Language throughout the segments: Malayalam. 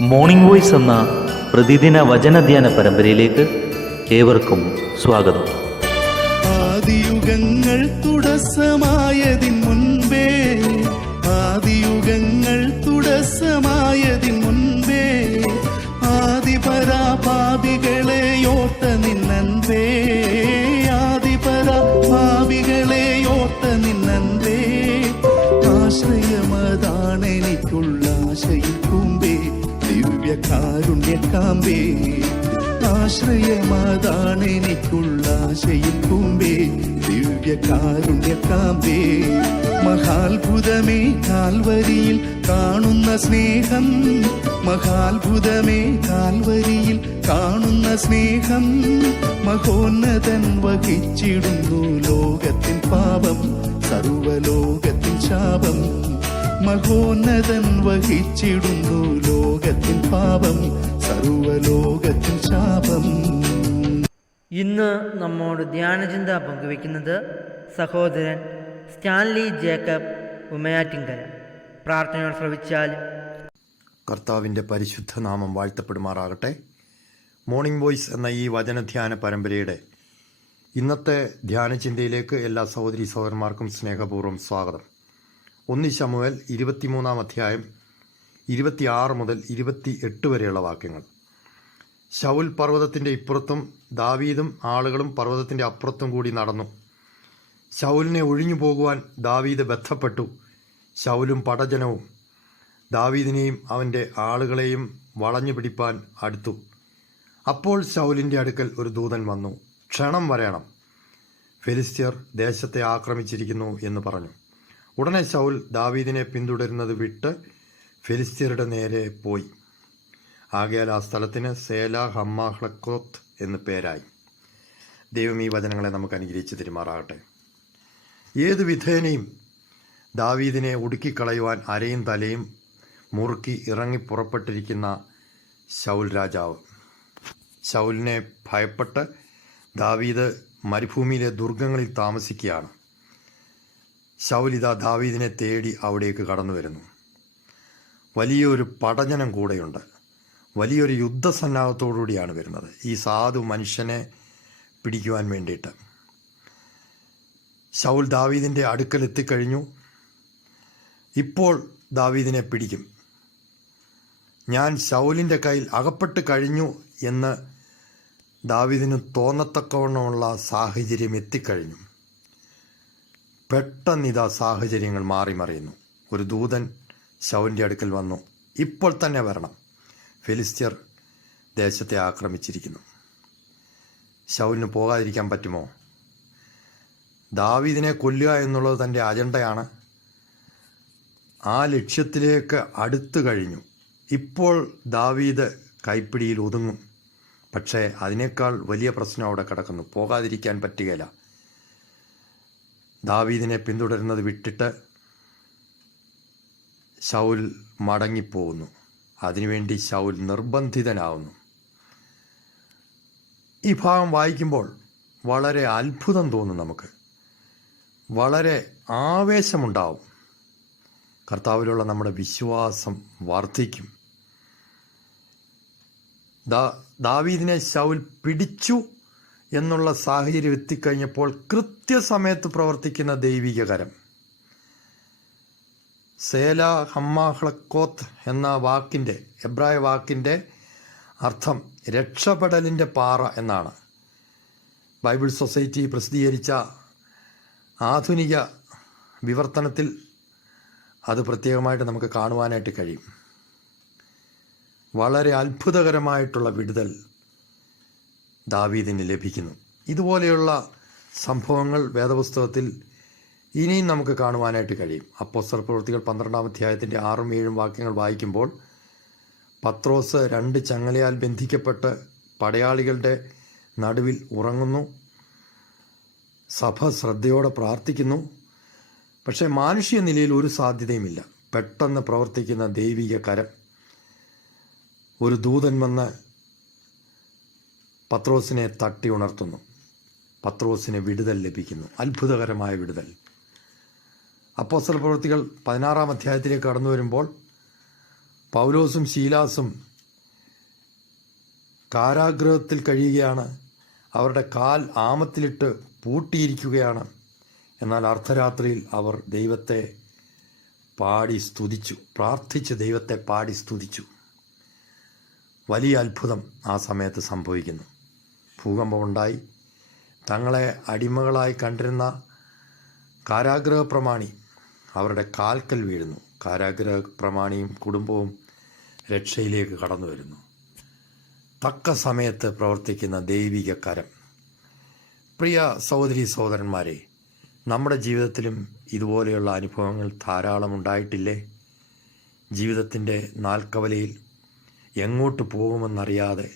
മോർണിംഗ് വോയിസ് എന്ന പ്രതിദിന വചനധ്യാന പരമ്പരയിലേക്ക് ഏവർക്കും സ്വാഗതം. ആദിയുഗങ്ങൾ തുടസമായതിൻ മുൻപേ, ആദിയുഗങ്ങൾ തുടസമായതിൻ മുൻപേ, ആദിപരാപാപികളെ ഓർത്ത നിന്നൻപേ, ആദിപരാപാപികളെ ഓർത്ത നിന്നൻപേ, ആശ്രയമതാണെനിക്കുള്ള ആശയിക്കുമ്പേ, ദിവ്യകാരുണ്യക്കാമ്പേ, ആശ്രയമതാണെനിക്കുള്ള ആശയിക്കുമ്പേ, ദിവ്യകാരുണ്യക്കാമ്പേ. മഹാത്ഭുതമേ കാൽവരിയിൽ കാണുന്ന സ്നേഹം, മഹാത്ഭുതമേ കാൽവരിയിൽ കാണുന്ന സ്നേഹം, മഹോന്നതൻ വഹിച്ചിടുന്നു ലോകത്തിൻ പാപം, സർവലോകത്തിൻ ശാപം, മഹോന്നതൻ വഹിച്ചിടുന്നു ലോകത്തിൻ പാപം, സർവലോകത്തിൻ ശാപം. ഇന്ന് നമ്മോട് ധ്യാനചിന്ത പങ്കുവയ്ക്കുന്നത് സഹോദരൻ സ്റ്റാൻലി ജേക്കബ് ഉമയാറ്റിങ്കര. പ്രാർത്ഥനയോട് ശ്രവിച്ചാൽ. കർത്താവിൻ്റെ പരിശുദ്ധ നാമം വാഴ്ത്തപ്പെടുമാറാകട്ടെ. മോർണിംഗ് വോയിസ് എന്ന ഈ വചനധ്യാന പരമ്പരയുടെ ഇന്നത്തെ ധ്യാനചിന്തയിലേക്ക് എല്ലാ സഹോദരി സഹോദരന്മാർക്കും സ്നേഹപൂർവ്വം സ്വാഗതം. 1 ശമൂവേൽ 23 അധ്യായം 26 മുതൽ 28 വരെയുള്ള വാക്യങ്ങൾ. ശൗൽ പർവ്വതത്തിൻ്റെ ഇപ്പുറത്തും ദാവീദും ആളുകളും പർവ്വതത്തിൻ്റെ അപ്പുറത്തും കൂടി നടന്നു. ശൗലിനെ ഒഴിഞ്ഞു പോകുവാൻ ദാവീദ് ബദ്ധപ്പെട്ടു. ശൗലും പടജനവും ദാവീദിനെയും അവൻ്റെ ആളുകളെയും വളഞ്ഞു പിടിപ്പാൻ അടുത്തു. അപ്പോൾ ശൗലിൻ്റെ അടുക്കൽ ഒരു ദൂതൻ വന്നു. ക്ഷണം വരേണം, ഫെലിസ്ത്യർ ദേശത്തെ ആക്രമിച്ചിരിക്കുന്നു എന്ന് പറഞ്ഞു. ഉടനെ ശൗൽ ദാവീദിനെ പിന്തുടരുന്നത് വിട്ട് ഫെലിസ്ത്യരുടെ നേരെ പോയി. ആകയാൽ ആ സ്ഥലത്തിന് സേല ഹമ്മാഹ്ലക്കോത്ത് എന്ന് പേരായി. ദൈവം ഈ വചനങ്ങളെ നമുക്ക് അനുഗ്രഹിച്ച് തിരുമാറാകട്ടെ. ഏതു വിധേനയും ദാവീദിനെ ഒടുക്കിക്കളയുവാൻ അരയും തലയും മുറുക്കി ഇറങ്ങി പുറപ്പെട്ടിരിക്കുന്ന ശൗൽ രാജാവ്. ശൗലിനെ ഭയപ്പെട്ട് ദാവീദ് മരുഭൂമിയിലെ ദുർഗങ്ങളിൽ താമസിക്കുകയാണ്. ശൗൽ ഇതാ ദാവീദിനെ തേടി അവിടേക്ക് കടന്നു വരുന്നു. വലിയൊരു പടജനം കൂടെയുണ്ട്. വലിയൊരു യുദ്ധസന്നാഹത്തോടുകൂടിയാണ് വരുന്നത് ഈ സാധു മനുഷ്യനെ പിടിക്കുവാൻ വേണ്ടിയിട്ട്. ശൗൽ ദാവീദിൻ്റെ അടുക്കൽ എത്തിക്കഴിഞ്ഞു. ഇപ്പോൾ ദാവീദിനെ പിടിക്കും, ഞാൻ ശൗലിൻ്റെ കയ്യിൽ അകപ്പെട്ട് കഴിഞ്ഞു എന്ന് ദാവീദിന് തോന്നത്തക്കവണ്ണമുള്ള സാഹചര്യം എത്തിക്കഴിഞ്ഞു. പെട്ടെന്നിതാ സാഹചര്യങ്ങൾ മാറിമറിയുന്നു. ഒരു ദൂതൻ ശൗലിൻ്റെ അടുക്കൽ വന്നു. ഇപ്പോൾ തന്നെ വരണം, ഫെലിസ്ത്യർ ദേശത്തെ ആക്രമിച്ചിരിക്കുന്നു. ശൗലിന് പോകാതിരിക്കാൻ പറ്റുമോ? ദാവീദിനെ കൊല്ലുക എന്നുള്ളത് തൻ്റെ അജണ്ടയാണ്. ആ ലക്ഷ്യത്തിലേക്ക് അടുത്തു കഴിഞ്ഞു. ഇപ്പോൾ ദാവീദ് കൈപ്പിടിയിൽ ഒതുങ്ങും. പക്ഷേ അതിനേക്കാൾ വലിയ പ്രശ്നം അവിടെ കിടക്കുന്നു. പോകാതിരിക്കാൻ പറ്റുകയില്ല. ദാവീദിനെ പിന്തുടരുന്നത് വിട്ടിട്ട് ശൗൽ മടങ്ങിപ്പോകുന്നു. അതിനുവേണ്ടി ശൗൽ നിർബന്ധിതനാവുന്നു. ഈ ഭാഗം വായിക്കുമ്പോൾ വളരെ അത്ഭുതം തോന്നും നമുക്ക്. വളരെ ആവേശമുണ്ടാവും. കർത്താവിലുള്ള നമ്മുടെ വിശ്വാസം വർദ്ധിക്കും. ദാവീദിനെ ശൗൽ പിടിച്ചു എന്നുള്ള സാഹചര്യം എത്തിക്കഴിഞ്ഞപ്പോൾ കൃത്യസമയത്ത് പ്രവർത്തിക്കുന്ന ദൈവിക കരം. സേല ഹമ്മാഹ്ലക്കോത്ത് എന്ന വാക്കിൻ്റെ എബ്രായ വാക്കിൻ്റെ അർത്ഥം രക്ഷപ്പെടലിൻ്റെ പാറ എന്നാണ്. ബൈബിൾ സൊസൈറ്റി പ്രസിദ്ധീകരിച്ച ആധുനിക വിവർത്തനത്തിൽ അത് പ്രത്യേകമായിട്ട് നമുക്ക് കാണുവാനായിട്ട് കഴിയും. വളരെ അത്ഭുതകരമായിട്ടുള്ള വിടുതൽ ദാവീദിന് ലഭിക്കുന്നു. ഇതുപോലെയുള്ള സംഭവങ്ങൾ വേദപുസ്തകത്തിൽ ഇനിയും നമുക്ക് കാണുവാനായിട്ട് കഴിയും. അപ്പോസ്തല പ്രവൃത്തികൾ 12 അധ്യായത്തിൻ്റെ 6ഉം 7ഉം വാക്യങ്ങൾ വായിക്കുമ്പോൾ പത്രോസ് 2 ചങ്ങലയാൽ ബന്ധിക്കപ്പെട്ട് പടയാളികളുടെ നടുവിൽ ഉറങ്ങുന്നു. സഭ ശ്രദ്ധയോടെ പ്രാർത്ഥിക്കുന്നു. പക്ഷേ മാനുഷിക നിലയിൽ ഒരു സാധ്യതയുമില്ല. പെട്ടെന്ന് പ്രവർത്തിക്കുന്ന ദൈവിക കരം. ഒരു ദൂതൻ വന്ന് പത്രോസിനെ തട്ടി ഉണർത്തുന്നു. പത്രോസിന് വിടുതൽ ലഭിക്കുന്നു. അത്ഭുതകരമായ വിടുതൽ. അപ്പോസ്തല പ്രവൃത്തികൾ 16 അധ്യായത്തിലേക്ക് കടന്നു വരുമ്പോൾ പൗലോസും ശീലാസും കാരാഗൃഹത്തിൽ കഴിയുകയാണ്. അവരുടെ കാൽ ആമത്തിലിട്ട് പൂട്ടിയിരിക്കുകയാണ്. എന്നാൽ അർദ്ധരാത്രിയിൽ അവർ ദൈവത്തെ പാടി സ്തുതിച്ചു, പ്രാർത്ഥിച്ച് ദൈവത്തെ പാടി സ്തുതിച്ചു. വലിയ അത്ഭുതം ആ സമയത്ത് സംഭവിക്കുന്നു. ഭൂകമ്പമുണ്ടായി. തങ്ങളെ അടിമകളായി കണ്ടിരുന്ന കാരാഗൃഹ പ്രമാണി അവരുടെ കാൽക്കൽ വീഴുന്നു. കാരാഗൃഹ പ്രമാണിയും കുടുംബവും രക്ഷയിലേക്ക് കടന്നു വരുന്നു. തക്ക സമയത്ത് പ്രവർത്തിക്കുന്ന ദൈവിക കരം. പ്രിയ സഹോദരീ സഹോദരന്മാരെ, നമ്മുടെ ജീവിതത്തിലും ഇതുപോലെയുള്ള അനുഭവങ്ങൾ ധാരാളം ഉണ്ടായിട്ടില്ലേ? ജീവിതത്തിൻ്റെ നാൽക്കവലയിൽ എങ്ങോട്ട് പോകുമെന്നറിയാതെ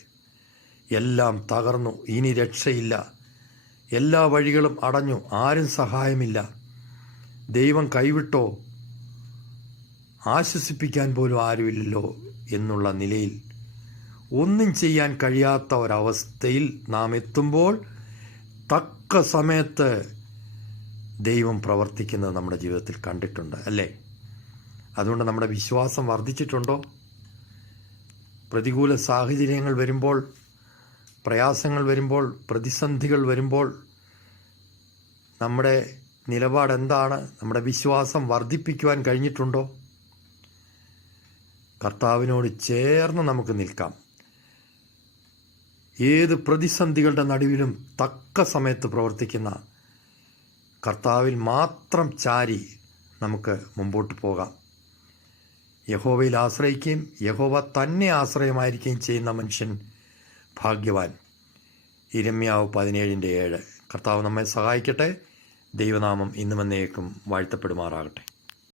എല്ലാം തകർന്നു, ഇനി രക്ഷയില്ല, എല്ലാ വഴികളും അടഞ്ഞു, ആരും സഹായമില്ല, ദൈവം കൈവിട്ടോ, ആശ്വസിപ്പിക്കാൻ പോലും ആരുമില്ലല്ലോ എന്നുള്ള നിലയിൽ ഒന്നും ചെയ്യാൻ കഴിയാത്ത ഒരവസ്ഥയിൽ നാം എത്തുമ്പോൾ തക്ക സമയത്ത് ദൈവം പ്രവർത്തിക്കുന്നത് നമ്മുടെ ജീവിതത്തിൽ കണ്ടിട്ടുണ്ട്, അല്ലേ? അതുകൊണ്ട് നമ്മുടെ വിശ്വാസം വർദ്ധിച്ചിട്ടുണ്ടോ? പ്രതികൂല സാഹചര്യങ്ങൾ വരുമ്പോൾ, പ്രയാസങ്ങൾ വരുമ്പോൾ, പ്രതിസന്ധികൾ വരുമ്പോൾ നമ്മുടെ നിലപാടെന്താണ്? നമ്മുടെ വിശ്വാസം വർദ്ധിപ്പിക്കുവാൻ കഴിഞ്ഞിട്ടുണ്ടോ? കർത്താവിനോട് ചേർന്ന് നമുക്ക് നിൽക്കാം. ഏത് പ്രതിസന്ധികളുടെ നടുവിലും തക്ക സമയത്ത് പ്രവർത്തിക്കുന്ന കർത്താവിൽ മാത്രം ചാരി നമുക്ക് മുമ്പോട്ട് പോകാം. യഹോവയിൽ ആശ്രയിക്കുകയും യഹോവ തന്നെ ആശ്രയമായിരിക്കുകയും ചെയ്യുന്ന മനുഷ്യൻ ഭാഗ്യവാൻ. യിരെമ്യാവ് 17:7. കർത്താവ് നമ്മെ സഹായിക്കട്ടെ. ദൈവനാമം ഇന്നും എന്നേക്കും വാഴ്ത്തപ്പെടുമാറാകട്ടെ.